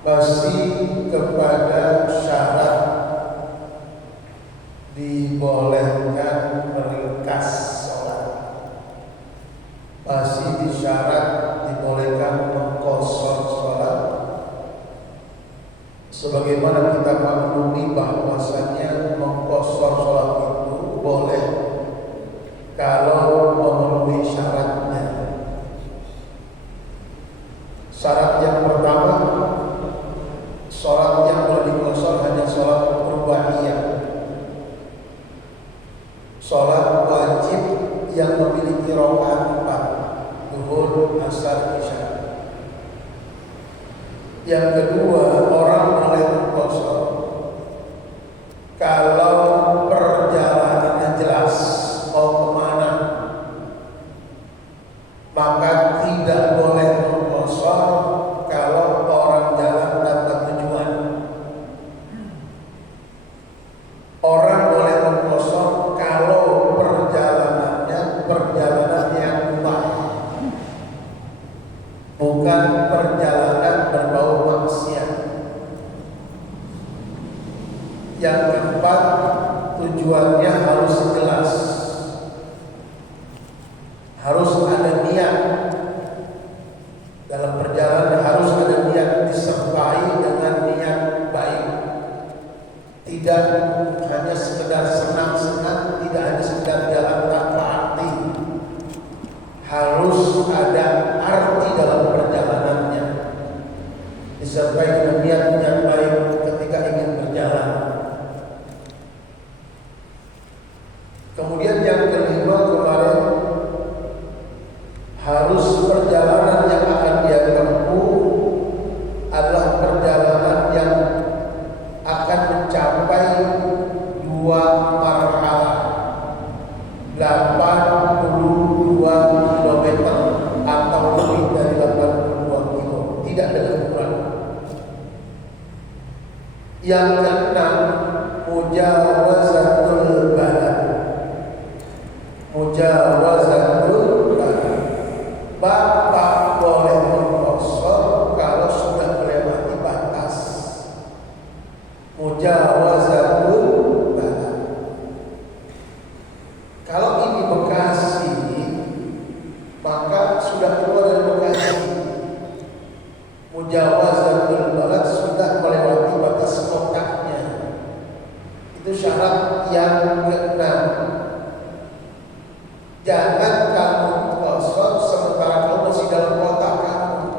Masih kepada syarat dibolehkan meringkas sholat, masih di syarat dibolehkan mengqashar sholat, sebagaimana kita maklumi bahwasanya mengqashar sholat itu boleh kalau memenuhi syaratnya. Syarat yang pertama, sholat yang boleh diqashar hanya sholat rubaiyah, sholat wajib yang memiliki rakaat 4, zuhur, asar, isya. Yang kedua, orang boleh mengqashar kalau perjalanannya jelas mau kemana, maka tidak boleh mengqashar kalau orang jalan tanpa tujuan. Orang boleh mengqashar kalau perjalanan yang mubah, bukan perjalanan berbau maksiat. Yang keempat, tujuannya harus jelas, harus ada niat dalam perjalanan, harus ada niat disertai dengan niat baik. Tidak hanya sekedar senang-senang, tidak hanya sekedar jalan tanpa arti, harus ada arti dalam perjalanannya, disertai dengan niat yang baik ketika ingin berjalan. Kemudian yang kelima kemarin, harus perjalanan yang akan dia tempuh adalah perjalanan yang akan mencapai 2 marhalah, 82 km atau lebih dari 82 km, tidak dengan kurang. Yang keenam, mujawazatul balad. Mujawazatul balad, bapak boleh mengqashar kalau sudah melewati batas. Mujawazatul balad, kalau ini Bekasi, maka sudah keluar dari Bekasi. Mujawazatul balad sudah melewati batas kotanya. Itu syarat yang keenam. Jangan kamu qashar sementara kamu masih dalam kota kamu.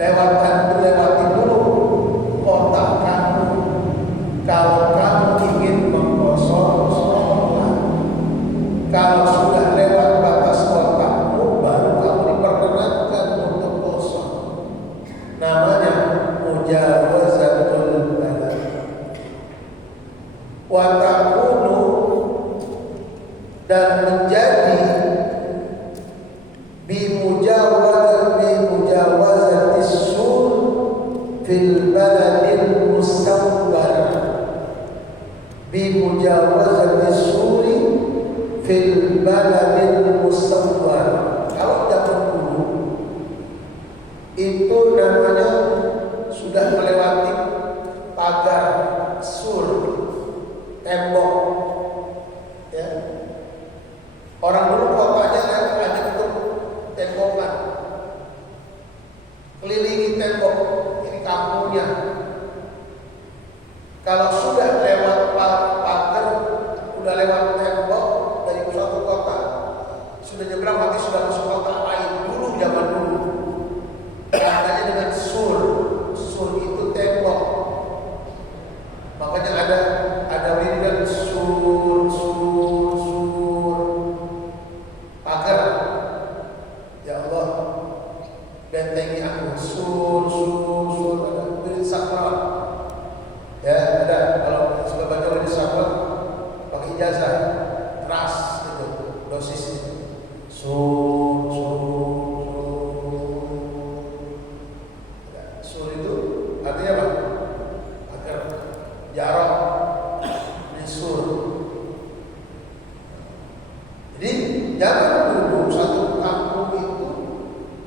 Lewati dulu kota kamu. Kalau kamu ingin mengqashar sholat, kalau sudah lewat batas kotamu, baru kamu diperkenankan untuk qashar. Namanya mujawazatul balad. Wa takunu, dan menjadi bimujawazatis sur fil baladil musawwar. Bimujawazatis suri fil baladil musawwar. Kalau zaman dulu itu namanya sudah melewati pagar sur, tembok, ya. Orang dulu kotanya hanya untuk tembokan, kelilingi tembok, ini kampungnya. Kalau sudah lewat pagar, sudah lewat tembok dari suatu kota, sudah nyebrang, berarti sudah masuk kota lain. Dulu zaman dulu, katanya dengan sur itu tembok. Makanya ada wiridan sur pagar. Ya Allah, bentengi aku, sur ada wirid sakral. Ya ada, kalau suka baca wirid sakral pakai ijazah, keras itu dosisnya. Sur itu artinya apa? Pagar, jarak, sur. Jadi jangan dulu satu kampung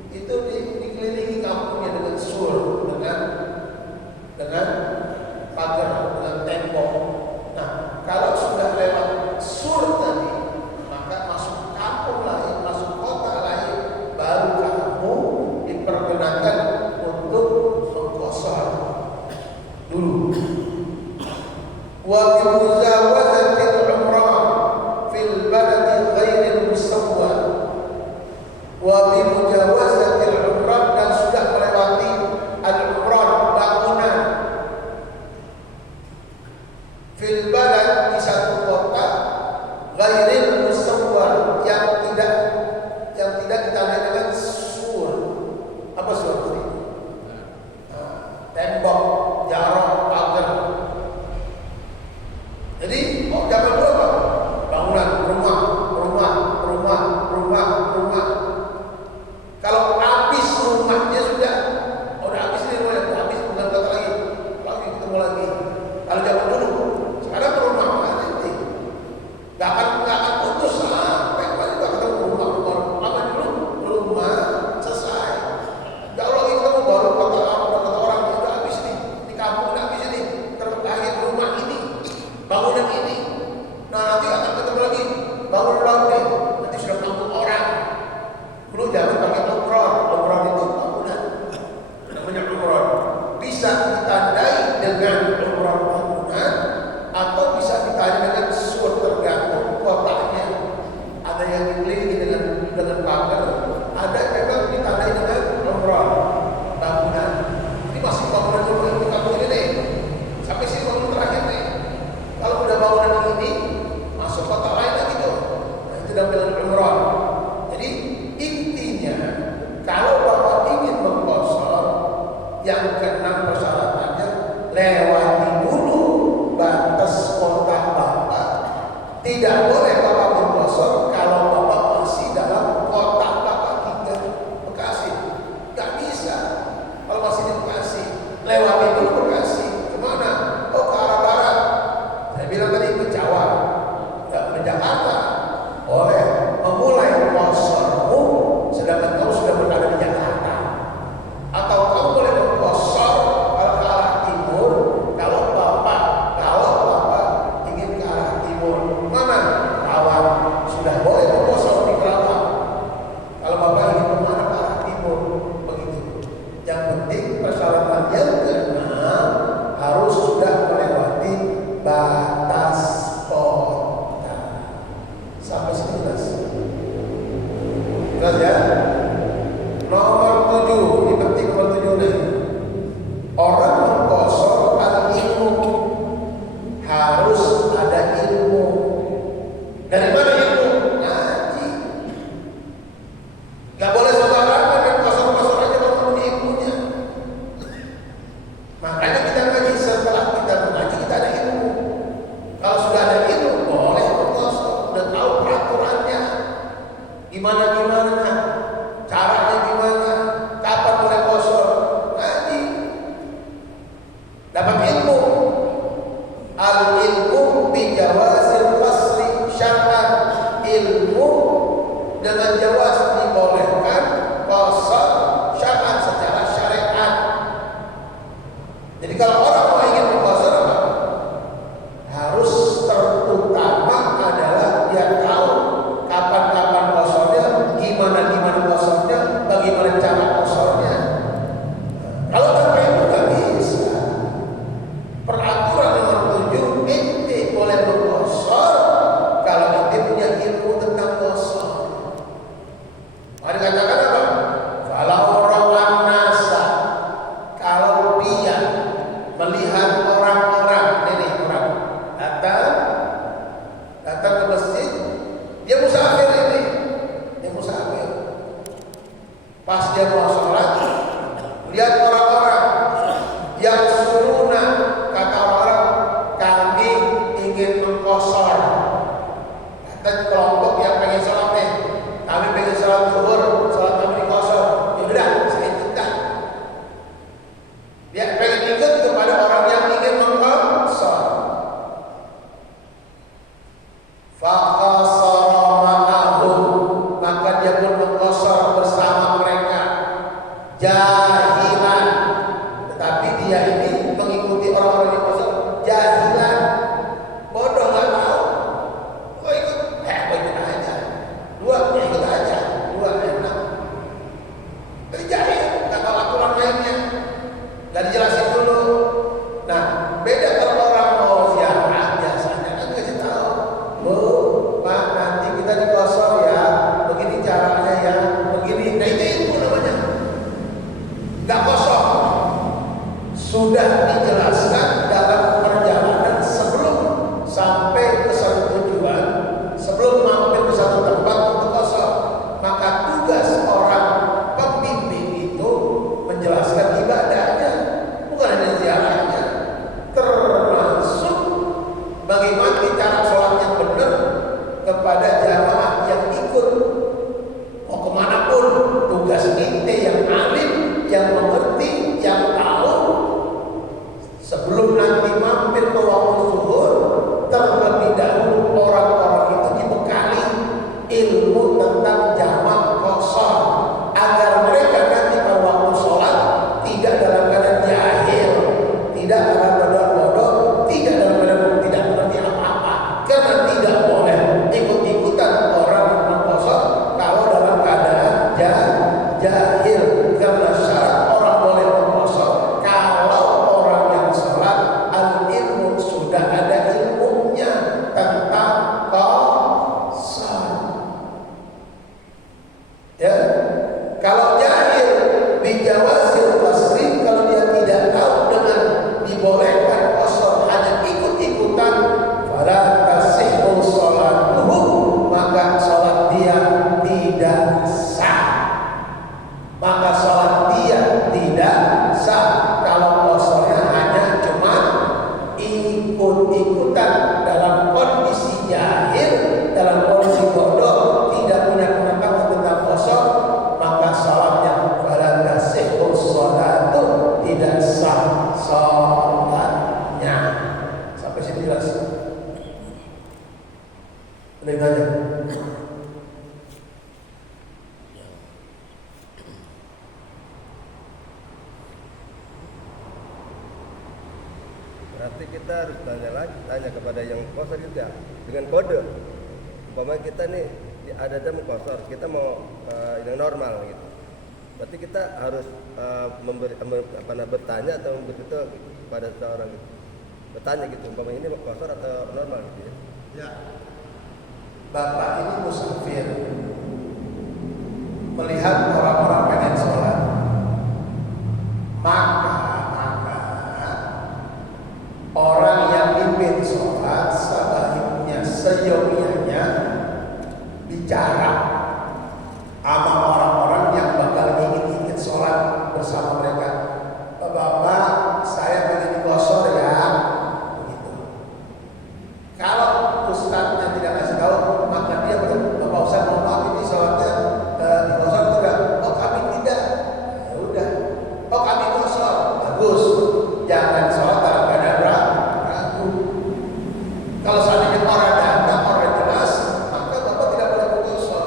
itu dikelilingi kampungnya dengan sur. Jelas ya? Nomor 7, ini penting nomor 7 nih. Orang mengkosor al-ilmu, harus ada ilmu. Dari mana ilmu? Ngaji. Gak boleh sembarangan dan kosor-kosor aja kalau punya ilmunya. Makanya kita ngaji, setelah kita mengaji kita ada ilmu. Kalau sudah ada ilmu boleh mengkosor, udah tahu peraturannya. Gimana caranya, gimana, kapan boleh kosor, ngaji, dapat ilmu. Al-ilmu bijawazil qasri syar'an, ilmu dengan jawaz dibolehkan kosor syar'an secara syariat. Jadi kalau orang mau ingin mengkosor apa? Harus terutama adalah dia tahu kapan-kapan kosornya, gimana kosornya, bagaimana cara kosornya. Kalau tanpa itu nggak bisa. Peraturan nomor 7, ente boleh mengkosor kalau ente punya ilmu tentang kosor. Ada katakan apa? Kalau rawan nasa, kalau dia melihat orang-orang, ini orang datang ke masjid, dia musafir ini, dia musafir. Pas dia mau sholat, lihat orang-orang yang suruna, kata orang, kami ingin mengkosor. Kata kelompok yang pengen sholat nih, kami pengen sholat zuhur, sholat kami dikosor. Ya udah, saya ikut dah. Dia pengen ikut kepada orang yang ingin mengkosor. Faqasara ma'ahum, maka dia pun mengkosor bersama mereka. Jahilan, tetapi dia ini mengikuti orang-orang yang kosor jahilan, bodoh, nggak tahu. Gua ikut aja. Dua enak. Tapi jahil, nggak tahu aturan mainnya, nggak dijelasin dulu. Nah, beda kalau orang mau ziarah biasanya kan kasih tahu, Bu, Pak, nanti kita dikosor ya, begini caranya ya, begini. Nah itu ilmu namanya. Gak kosong, sudah dijelaskan dalam perjalanan sebelum sampai ke satu tujuan, sebelum mampir ke satu tempat untuk kosong. Maka tugas orang pembimbing itu menjelaskan ibadahnya, bukan hanya ziarahnya, termasuk bagaimana cara sholat yang benar kepada jamaah yang ikut. Mau kemanapun, tugas ente yang alim, yang mengerti, yang tahu, sebelum nanti mampir ke waktu zuhur, terlebih dahulu orang-orang itu dibekali ilmu tentang jamak kosor, agar mereka nanti pada waktu sholat tidak dalam keadaan jahil, tidak dalam keadaan bodoh, tidak dalam keadaan tidak mengerti apa-apa, karena tidak boleh ikut-ikutan orang yang mengkosor kalau dalam keadaan jahil. Karena syarat orang boleh mengkosor kalau orang yang sholat al-ilmu, sudah ada ilmunya tentang kosor. Ya, kalau jahil bijawazil qasri, kalau dia tidak tahu dengan dibolehkan kosor, hanya ikut-ikutan, fala tasihhu sholatuhu, maka sholat dia tidak sah. Maka sholat dia tidak sah kalau kosornya hanya cuma ikut-ikutan dalam kondisi jahil, dalam kondisi bodoh, tidak punya pengetahuan tentang kosor, maka sholatnya fala tasihhu sholatu, tidak sah sholatnya. Sampai sini jelas? Ada yang tanya? Berarti kita harus tanya kepada yang kosor juga dengan kode. Umpamanya kita nih ada jam kosor, kita mau yang normal gitu. Berarti kita harus bertanya atau beritahu kepada seseorang gitu. Bertanya gitu, umpamanya ini kosor atau normal gitu ya. Ya. Bapak ini musafir. melihat orang-orang pengen sholat, maka orang yang pimpin sholat sebaiknya seyogianya bicara sama orang-orang yang bakal ingin sholat bersama mereka. Bapak, saya pengen digosor ya, begitu. Kalau ustadznya tidak kasih tahu, maka dia bilang, Bapak Ustadz, mohon maaf ini sholatnya digosor atau enggak? Oh kami tidak. Ya udah. Oh kami gosor, bagus. Jangan sholat dalam keadaan ragu. Kalau seandainya orang datang, orang jelas, maka Bapak tidak boleh menggosor.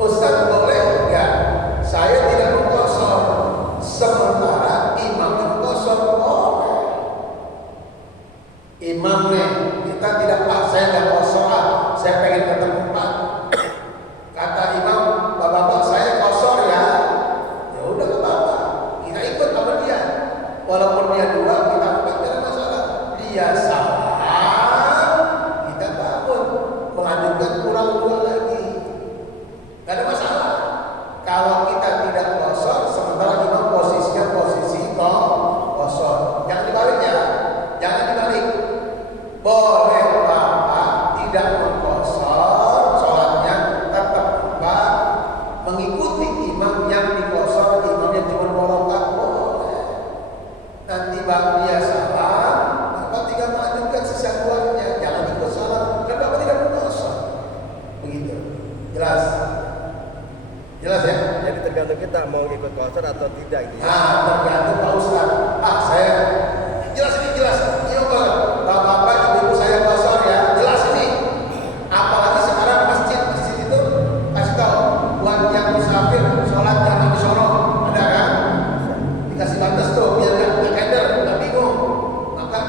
Ustadz boleh enggak? Saya tidak menggosor. Sementara imam menggosor boleh. Imamnya kita tidak, Pak, saya nggak mau sholat, saya pengen ke tempat. Kata imam, Bapak saya kosor ya. Ya udah ke Bapak, kita ikut sama dia. Walaupun dia dua, kita empat, tidak ada masalah. Dia salah, kita bangun, melanjutkan kurang dua lagi. Tidak ada masalah. Kalau kita tidak kosor, sementara imam posisinya posisi kosor. Jangan dibalik ya, jangan dibalik. Boleh Bapak tidak mengkosor, sholatnya tetap Bapak mengikuti imam yang dikosor, imam yang cuma rakaat boleh. Nanti Bapak dia salah, Bapak tinggal melanjutkan sisa keluarnya, jangan ikut salah, kan Bapak tidak mengkosor. Begitu, jelas? Jelas ya? Jadi tergantung kita mau ikut kosor atau tidak gitu ya. Tergantung Pak Ustadz. Saya jelas ini jelas. Ini Bapak ibu saya kosor ya. Jelas ini. Apalagi sekarang masjid itu kasih tahu buat yang musafir sholat jangan disorong. Ada kan? Dikasih batas tuh biar nggak keder, nggak bingung. Maka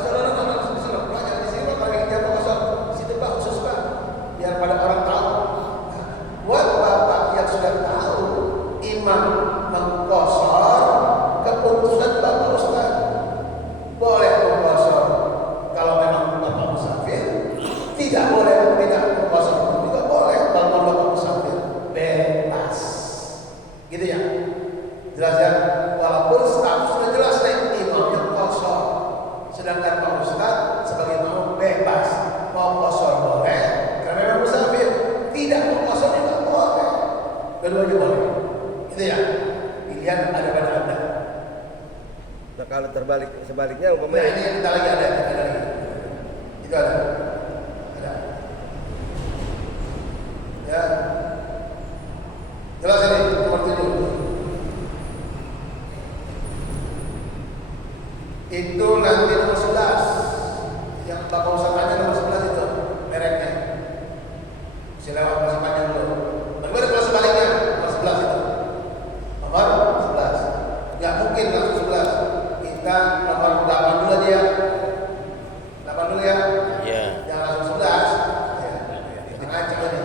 saudara harus disorong. Pak jangan di sini Pak, kalau ingin jaga kosor di situ Pak khusus Pak. Biar pada orang tahu. Buat Bapak yang sudah tahu imam mengkosor, keputusan Bapak Ustaz. Boleh mengkosor kalau memang Bapak musafir, tidak boleh tidak mengkosor juga boleh kalau Bapak musafir, bebas. Gitu ya. Jelas ya. Walaupun status sudah jelas nih imamnya kosor, sedangkan Pak Ustaz sebagai imam bebas mau kosor boleh karena memang musafir, tidak mengkosor juga boleh. Kedua-duanya boleh. Gitu ya. Pilihan ada pada Anda. Nah kalau sebaliknya Nah umpamanya ini yang kita lagi ada lagi. Itu ada. Ya. Jelas ini nomor 7. Itu nanti nomor 11. Yang Bapak Ustaz tanya nomor 11 itu mereknya. Silahkan masih panjang dulu. Bagaimana kalau sebaliknya nomor 11 itu? Nomor 11. Nggak mungkin langsung 11. Kita nomor 8 dulu aja ya. 8 dulu ya. Iya. Jangan langsung 11. Ya. Ngacak ini.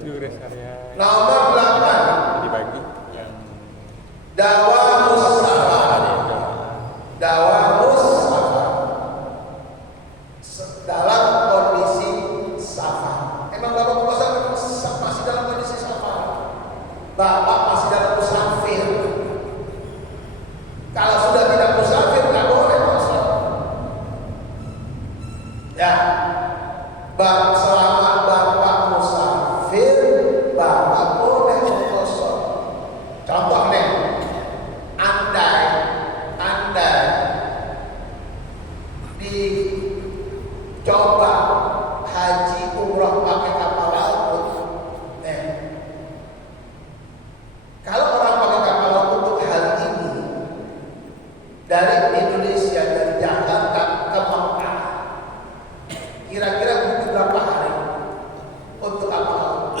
Itu rest area Nomor 8. dibagi yang Dawamus safar. Dawamus safar. Dalam kondisi safar. Emang Bapak puasa masih dalam kondisi safar? Bapak masih dalam musafir. Kalau sudah tidak musafir nggak boleh puasa. Ya, selama Bapak musafir, Bapak boleh puasa. Contoh nih, andai dicoba haji umroh pakai kapal laut, kalau orang pakai kapal laut untuk hal ini dari Indonesia, dari Jakarta ke Mekah, kira-kira butuh berapa hari untuk kapal laut?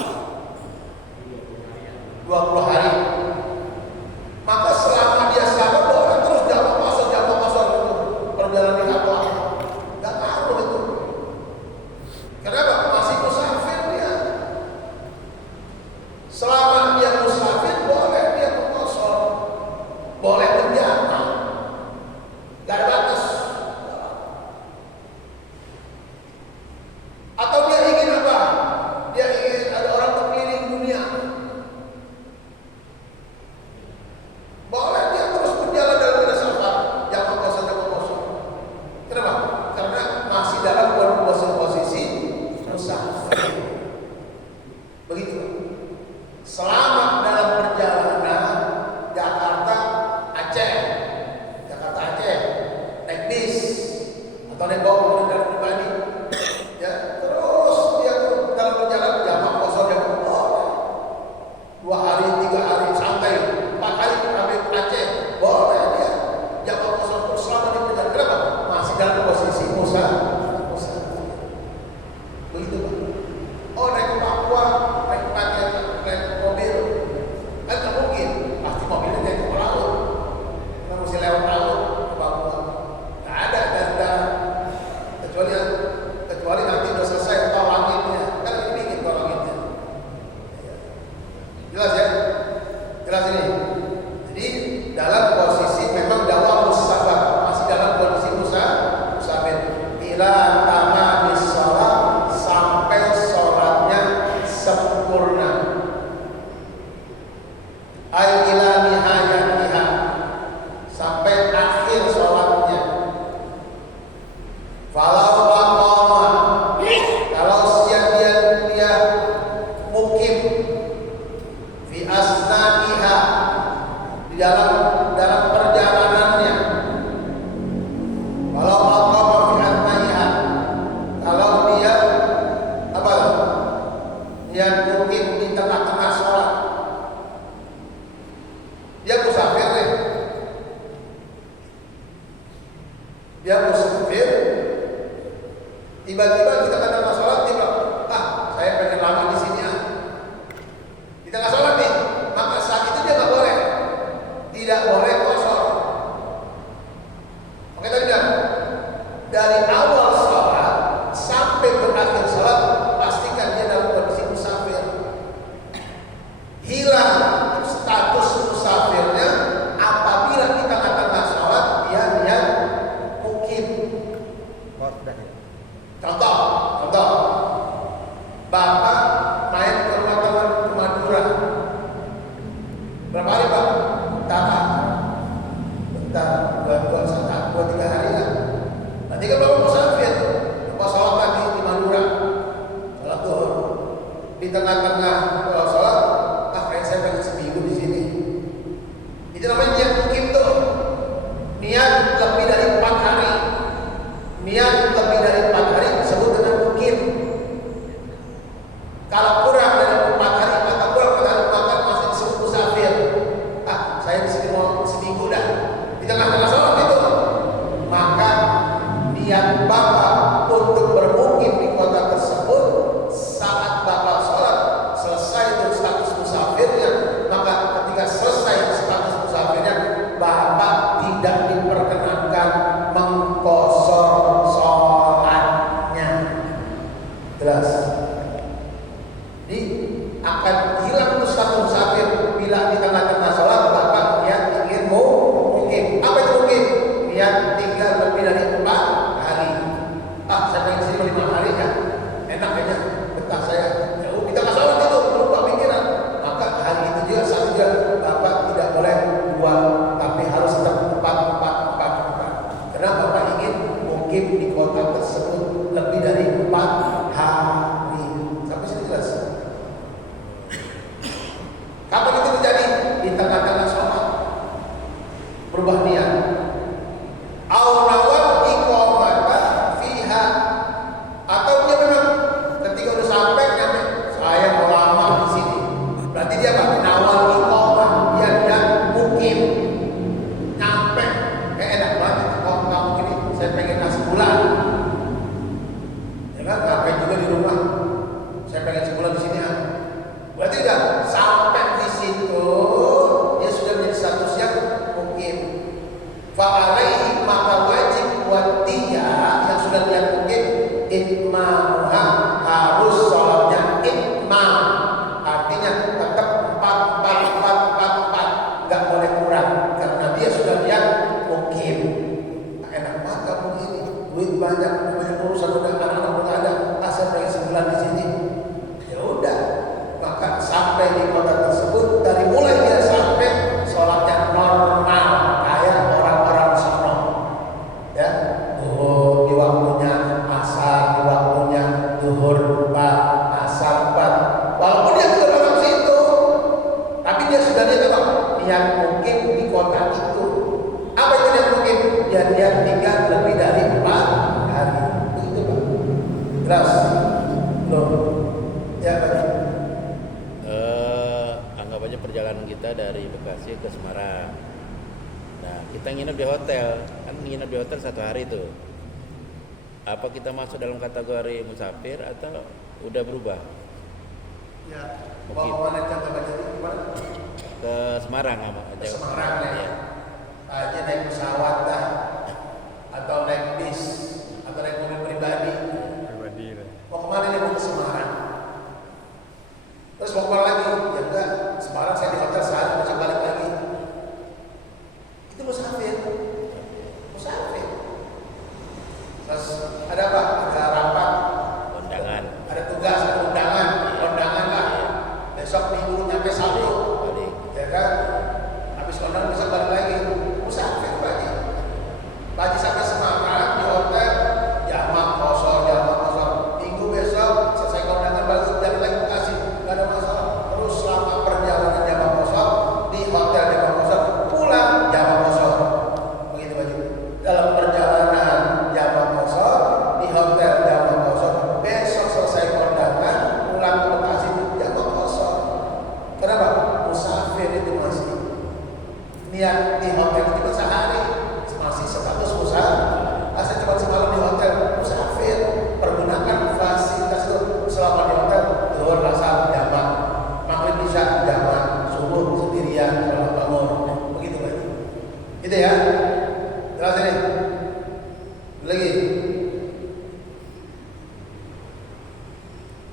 Jelas ini. Jadi dalam posisi memang dakwah musafir, masih dalam kondisi musafir. Ila tamamis shalah, sampai sholatnya sempurna. Ay ila nihayatiha, sampai akhir sholatnya. Falau aqama, kalau dia mukim fi asna'iha, di dalam perjalanannya. Kalau aqama fi asna'iha, kalau dia apa? Dia mukim di tengah-tengah sholat. Dia musafir deh. Dia musafir. Tiba-tiba kita tengah sholat, dia bilang, saya pengen lama di sini ah. Di tengah sholat nih, maka saat itu dia nggak boleh, tidak boleh kosor. Oke tadi kan, dari awal sholat sampai berakhir sholat pastikan dia dalam kondisi musafir. Hilang status musafirnya apabila kita tengah sholat dia mukim. Contoh, Bapak main ke rumah teman ke Madura. Berapa hari Pak? Bentar, 2-3 hari lah. Nanti kan Bapak musafir, Bapak sholat lagi di Madura, sholat zuhur. Di tengah-tengah kalau sholat, kayak saya pengen seminggu di sini. Itu namanya niat mukim tuh. Niat lebih dari 4 hari. Niat lebih dari 4 hari disebut dengan mukim. Kalau kurang dari 4 hari atau kurang dari 4 hari masih disebut musafir. Saya di sini mau seminggu dah. Di tengah-tengah sholat itu, maka niat Bapak untuk bermukim di kota tersebut saat Bapak sholat selesai itu status musafirnya, maka ketika selesai status musafirnya, Bapak tidak diperkenankan mengkosor sholatnya. Jelas? Jadi akan hilang status musafir bila di tengah-tengah sholat Bapak niat ingin mukim. Apa itu mukim? Niat tinggal lebih dari 4 hari. Saya pengen sini 5 hari ya. Enak kayaknya betah saya. Di tengah sholat itu berubah pikiran. Maka hari itu juga saat juga Bapak tidak boleh buat, tapi harus tetap 4. Karena Bapak ingin mukim di kota tersebut lebih dari 4 hari. Sampai sini jelas? Kapan itu terjadi? Di tengah-tengah sholat berubah niat. Au nawat iqamata fiha, atau dia memang ketika udah sampai nyampe, saya mau lama di sini. Berarti dia apa? Nawal iqamah, dia mukim. Nyampe, enak banget kalau kamu gini, saya pengen sebulan. Ya kan, ngapain juga di rumah. Saya pengen sebulan di sini ya. Berarti enggak sampai di situ dia sudah menjadi statusnya mukim. Fa'alaihi, maka wajib buat dia yang sudah lihat mukim, itmamuha, harus sholatnya itmam. Artinya tetap 4, enggak boleh kurang karena dia sudah lihat mukim. Enak banget kamu ini, duit banyak urusan, udah anak-anak udah ada, saya pengen sebulan di sini. Ya udah, maka sampai di kota tersebut, dari mulai dia sampai sholatnya normal kayak orang-orang sono. Ya, duhur di waktunya, asar di waktunya, duhur 4, asar 4. Walaupun dia tidak dalam situ, tapi dia sudah lihat apa? Niat mukim di kota itu. Apa itu niat mukim? Dia tinggal lebih dari 4 hari. Itu Pak. Jelas? Loh. Ya Pak. Anggap aja perjalanan kita dari Bekasi ke Semarang. Nah, kita nginep di hotel, kan nginep di hotel 1 hari itu. Apa kita masuk dalam kategori musafir atau udah berubah? Ya, mau mana contoh baca itu gimana? Ke Semarang apa? Ke Semarang ya. Ya. Aja naik pesawat dah, atau naik bis, atau naik mobil pribadi. Mau kemana nih? Mau ke Semarang. Terus mau kemana lagi? Ya enggak, Semarang saya di hotel sehari, besok balik ya. Jelas ini. Lagi.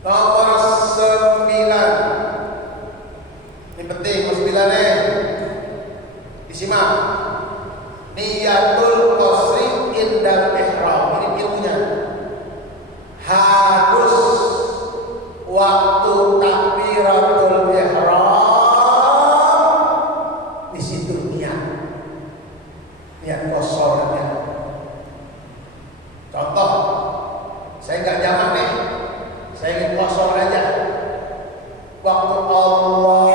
Nomor 9. Ini penting, nomor 9 nih. Disimak. Niyatul qasri indal ihram. Ini ilmunya. Harus waktu takbiratul ihram di situ niat kosornya. Contoh, saya nggak jamak nih, saya ingin kosor aja. Waktu Allah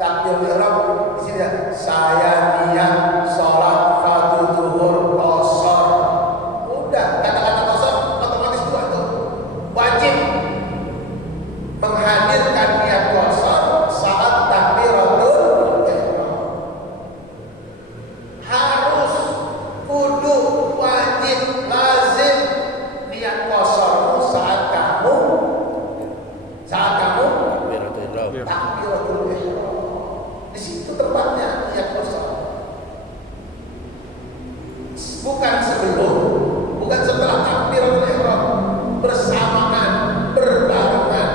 takbir ihram di sini ya. Saya niat sholat fardu zuhur kosor. Udah, kata-kata kosor otomatis dua tuh. Wajib menghadirkan niat kosor saat takbiratul ihram. Harus, kudu, wajib, lazim niat kosormu saat kamu Takbiratul ihram. takbiratul ihram. Di situ tempatnya niat kosor. Bukan sebelum, bukan setelah takbiratul ihram. Bersamaan, berbarengan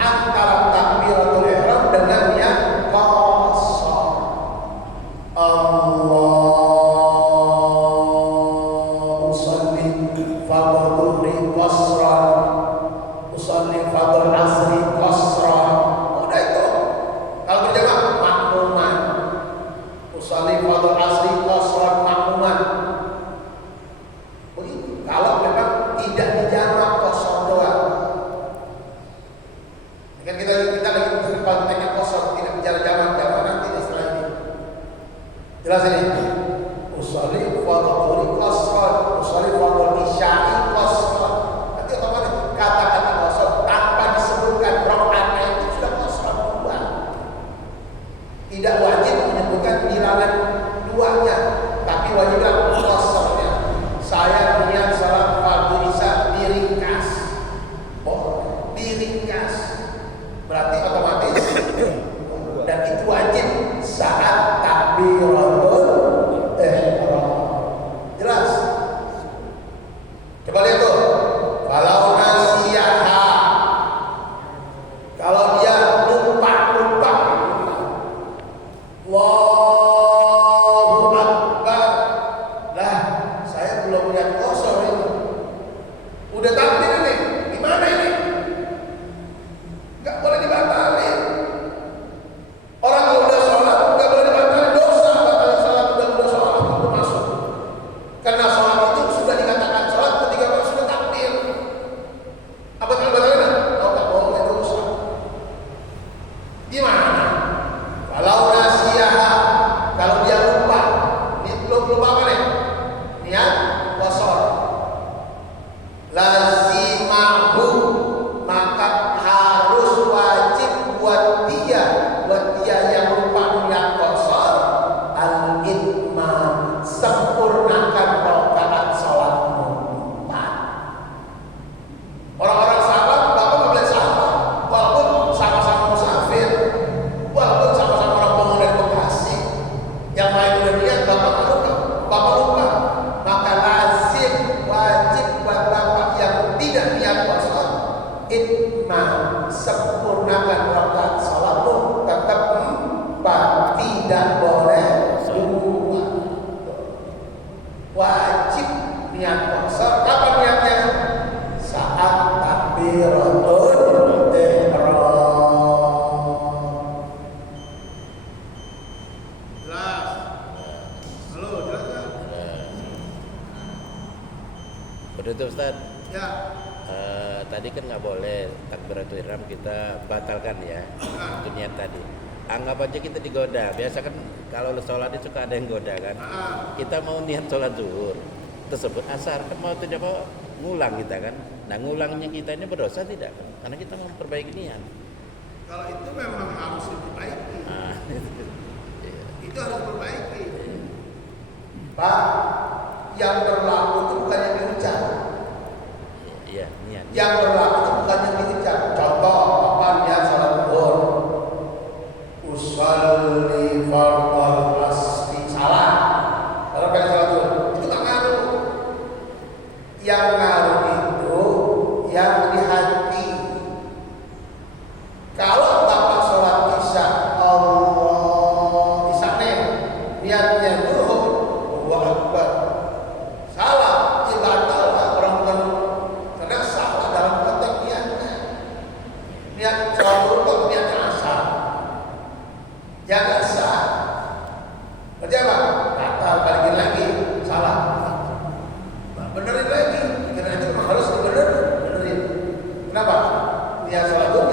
antara takbiratul ihram dengan niat kosor. Allahu sholli fardhu dhuhri qasran, usolli fardhu asri qasran. Udah itu. Kalau berjamaah makmuman. Usolli fardhu asri qasran makmuman. Begitu. Kalau memang tidak dijamak kosor doang. Ini kan kita lagi konteksnya kosor, tidak bicara jamak nanti setelah ini. Jelas ini. Usolli fardhu dhuhri qasran, usolli fardhu isya'i qasran. Nanti otomatis kata-kata kosor tanpa disebutkan rakaatnya itu sudah kosor dua. Tidak wajib menyebutkan bilangan duanya, tapi wajiblah kosornya. Saya niat salat fardu isya diringkas. Oh, diringkas. Berarti otomatis dan itu wajib saat takbiratul ihram. Jelas? Coba lihat tuh. Kalau nasiyaha, kalau dia lupa. Allahu Akbar. Lah, saya belum lihat kosor itu. Udah takbir ini. Gimana ini? Gak boleh dibatalin. Orang kalau udah sholat gak boleh dibatalin. Dosa batalin sholat udah sholat udah masuk. Karena sholat itu sudah dikatakan sholat ketika orang sudah takbir. Apa yang batalin? Oh, gak bohong, itu dosa. Gimana? Kalau nasiyaha, kalau dia lupa, ini lupa apa nih? Niat kosor. Lazimahu, maka harus wajib buat dia yang lupa niat kosor, al-itmam, sempurnakan rakaat salatmu 4. Orang-orang sahabat, bapak nggak boleh sahabat, walaupun sama-sama musafir, walaupun sama-sama orang bangun dari Bekasi, yang lain udah lihat, bapak lupa, maka lazim, wajib buat bapak yang tidak niat kosor, itmam, sempurnakan rakaat salatmu tetap 4, tidak boleh 2. Wajib niat kosor. Kapan niatnya? Saat takbiratul ihram. Jelas? Halo, jelas nggak? Betul Ustaz. Ya. Tadi kan nggak boleh takbiratul ihram kita batalkan ya. Itu niat tadi. Anggap aja kita digoda. Biasa kan kalau sholat itu suka ada yang goda kan. Kita mau niat sholat zuhur tersebut asar kan mau tidak mau ngulang kita kan. Nah ngulangnya kita ini berdosa tidak kan? Karena kita mau memperbaiki niat. Kalau itu memang harus diperbaiki. Iya. Itu harus diperbaiki. Pak, yang berlaku itu bukan yang diucap. Iya, niat. Yang berlaku itu bukan yang diucap. Contoh, apa niat salat zuhur? Usolli Niat sholat dulu kok niatnya asal. Jangan sah. Berarti apa? Batal, balikin lagi, salah. Nah, benerin lagi. Karena itu memang harus dibenerin. Kenapa? Niat sholat dulu